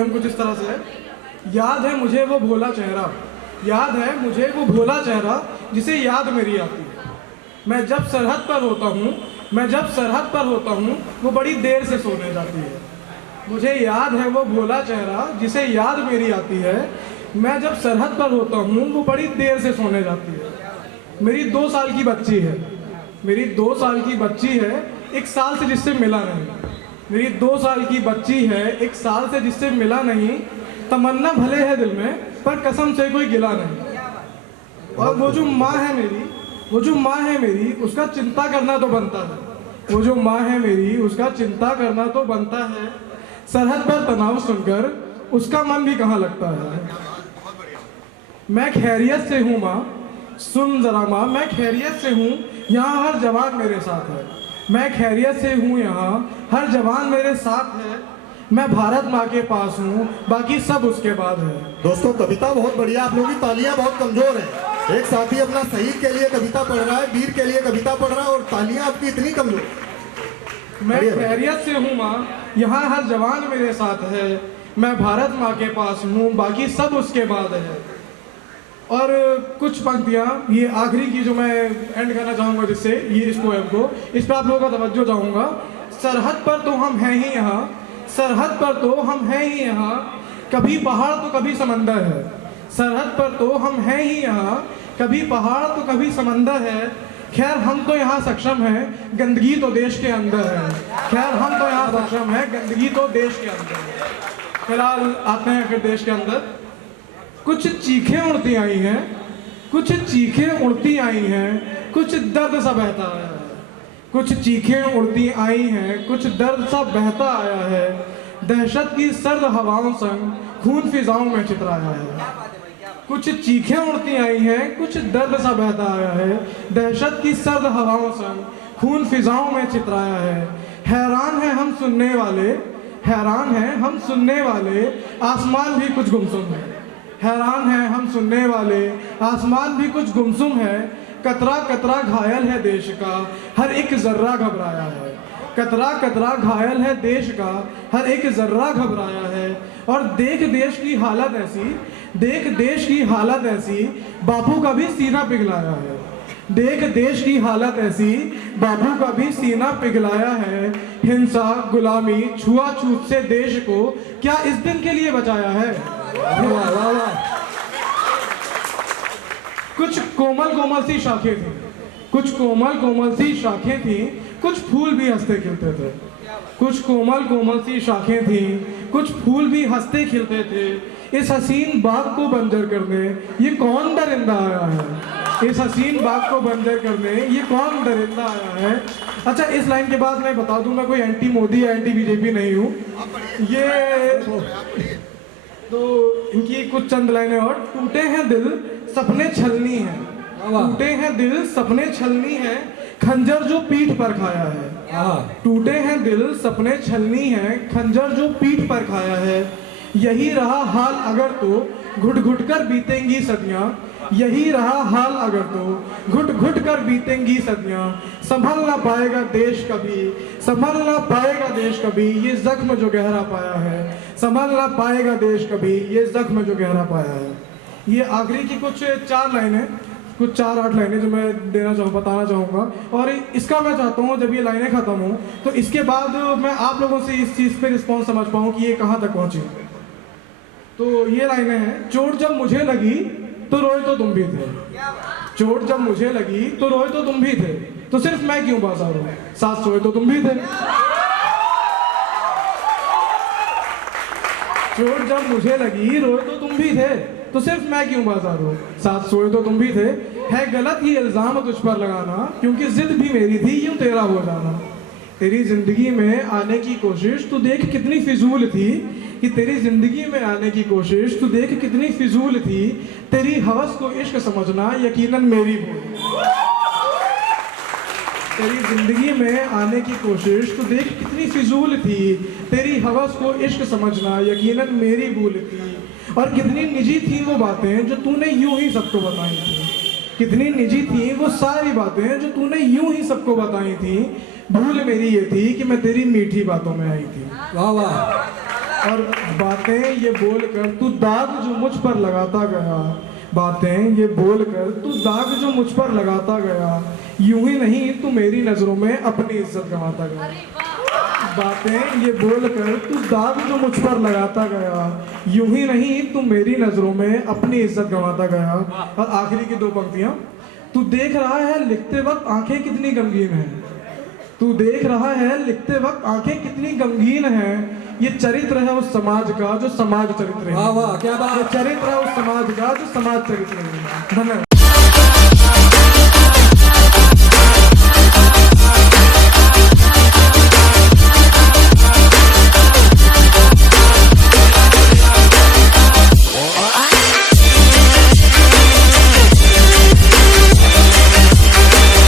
Poem कुछ इस तरह से है। याद है मुझे वो भोला चेहरा, याद है मुझे वो भोला चेहरा जिसे याद मेरी आती है। मैं जब सरहद पर होता हूँ, मैं जब सरहद पर होता हूँ, वो बड़ी देर से सोने जाती है। मुझे याद है वो भोला चेहरा जिसे याद मेरी आती है। मैं जब सरहद पर होता हूँ, वो बड़ी देर से सोने जाती है। मेरी 2 साल की बच्ची है, मेरी 2 साल की बच्ची है, 1 साल से जिससे मिला नहीं। मेरी 2 साल की बच्ची है, 1 साल से जिससे मिला नहीं। तमन्ना भले है दिल में, पर कसम से कोई गिला नहीं। और वो जो माँ है मेरी, वो जो माँ है मेरी, उसका चिंता करना तो बनता है। वो जो माँ है मेरी, उसका चिंता करना तो बनता है। सरहद पर तनाव सुनकर उसका मन भी कहाँ लगता है। मैं खैरियत से हूँ माँ, सुन जरा माँ, मैं खैरियत से हूँ, यहाँ हर जवान मेरे साथ है। मैं खैरियत से हूँ, यहाँ हर जवान मेरे साथ है। मैं भारत माँ के पास हूँ, बाकी सब उसके बाद है। दोस्तों कविता बहुत बढ़िया, आप लोगों की तालियां बहुत कमजोर हैं। एक साथी अपना शहीद के लिए कविता पढ़ रहा है, वीर के लिए कविता पढ़ रहा है, और तालियां आपकी इतनी कमजोर। मैं खैरियत से हूँ माँ, यहाँ हर जवान मेरे साथ है। मैं भारत माँ के पास हूँ, बाकी सब उसके बाद है। और कुछ पंक्तियाँ ये आखिरी की जो मैं एंड करना चाहूँगा, जिससे ये इस पोएम को, इस पर आप लोगों का तवज्जो चाहूँगा। सरहद पर तो हम हैं ही यहाँ, सरहद पर तो हम हैं ही यहाँ, कभी पहाड़ तो कभी समंदर है। सरहद पर तो हम हैं ही यहाँ, कभी पहाड़ तो कभी समंदर है। खैर हम तो यहाँ सक्षम हैं, गंदगी तो देश के अंदर है। खैर हम तो यहाँ सक्षम हैं, गंदगी तो देश के अंदर है। फिलहाल आते हैं फिर देश के अंदर। कुछ चीखें उड़ती आई हैं, कुछ चीखें उड़ती आई हैं, कुछ दर्द सा बहता आया है। कुछ चीखें उड़ती आई हैं, कुछ दर्द सा बहता आया है। दहशत की सर्द हवाओं संग खून फिजाओं में चितराया है। कुछ चीखें उड़ती आई हैं, कुछ दर्द सा बहता आया है। दहशत की सर्द हवाओं संग खून फिजाओं में चितराया है। हैरान है हम सुनने वाले, हैरान है हम सुनने वाले, आसमान भी कुछ गुमसुम है। हैरान है हम सुनने वाले, आसमान भी कुछ गुमसुम है। कतरा कतरा घायल है देश का, हर एक जर्रा घबराया है। कतरा कतरा घायल है देश का, हर एक जर्रा घबराया है। और देख देश की हालत ऐसी, देख देश की हालत ऐसी, बापू का भी सीना पिघलाया है। देख देश की हालत ऐसी, बापू का भी सीना पिघलाया है। हिंसा, गुलामी, छुआछूत से देश को क्या इस दिन के लिए बचाया है। वाह वाह वाह। कुछ कोमल कोमल सी शाखें थी, कुछ कोमल कोमल सी शाखें थी, कुछ फूल भी हंसते खिलते थे। कुछ कोमल कोमल सी शाखें थी, कुछ फूल भी हंसते खिलते थे। इस हसीन बाग को बंजर करने ये कौन दरिंदा आया है। इस हसीन बाग को बंजर करने ये कौन दरिंदा आया है। अच्छा, इस लाइन के बाद मैं बता दूं, मैं कोई एंटी मोदी या एंटी बीजेपी नहीं हूँ। ये तो इनकी कुछ चंद लाइनें और। टूटे हैं दिल सपने छलनी है, टूटे हैं दिल सपने छलनी है, खंजर जो पीठ पर खाया है। टूटे हैं दिल सपने छलनी है, खंजर जो पीठ पर खाया है। यही रहा हाल अगर तो घुट घुट कर बीतेंगी सदियां। यही रहा हाल अगर तो घुट घुट कर बीतेंगी सदियां। संभल ना पाएगा देश कभी, संभल ना पाएगा देश कभी, ये जख्म जो गहरा पाया है। संभल ना पाएगा देश कभी, ये जख्म जो गहरा पाया है। ये आखिरी की कुछ 4 लाइनें, कुछ 4-8 लाइनें जो मैं बताना चाहूँगा। और इसका मैं चाहता हूँ जब ये लाइनें ख़त्म हों तो इसके बाद मैं आप लोगों से इस चीज़ पे रिस्पॉन्स समझ पाऊँ कि ये कहाँ तक पहुँची। तो ये लाइनें हैं। चोट जब मुझे लगी तो रोए तो तुम भी थे। चोट जब मुझे लगी तो रोए तो तुम भी थे, तो सिर्फ मैं क्यों बाजार हूँ, साथ सोए तो तुम भी थे। चोट जब मुझे लगी रोए तो तुम भी थे, तो सिर्फ मैं क्यों बाजार हूँ, साथ सोए तो तुम भी थे। है गलत ही इल्जाम तुझ पर लगाना, क्योंकि जिद भी मेरी थी यूं तेरा हो जाना। तेरी जिंदगी में आने की कोशिश तू देख कितनी फिजूल थी, कि तेरी जिंदगी में आने की कोशिश तू देख कितनी फिजूल थी। तेरी हवस को इश्क समझना यकीनन मेरी भूल। तेरी जिंदगी में आने की कोशिश तू देख कितनी फिजूल थी। तेरी हवस को इश्क समझना यकीनन मेरी भूल थी। और कितनी निजी थी वो बातें जो तूने यूं ही सबको बताई थी। कितनी निजी थी वो सारी बातें जो तूने यूं ही सबको बताई थी। भूल मेरी ये थी कि मैं तेरी मीठी बातों में आई थी। वाह वाह। और बातें ये बोलकर तू दाग जो मुझ पर लगाता गया, बातें ये बोलकर तू दाग जो मुझ पर लगाता गया, यूं ही नहीं तू मेरी नजरों में अपनी इज्जत गंवाता गया। बातें ये बोलकर तू दाग जो मुझ पर लगाता गया, यूं ही नहीं तू मेरी नजरों में अपनी इज्जत गंवाता गया। और आखिरी की 2 पंक्तियां, तू देख रहा है लिखते वक्त आंखें कितनी गमगीन हैं, तू देख रहा है लिखते वक्त आंखें कितनी गमगीन हैं, ये चरित्र है उस समाज का जो समाज चरित्र है। वाह वाह क्या बात। ये चरित्र है उस समाज का जो समाज चरित्र है। धन्यवाद।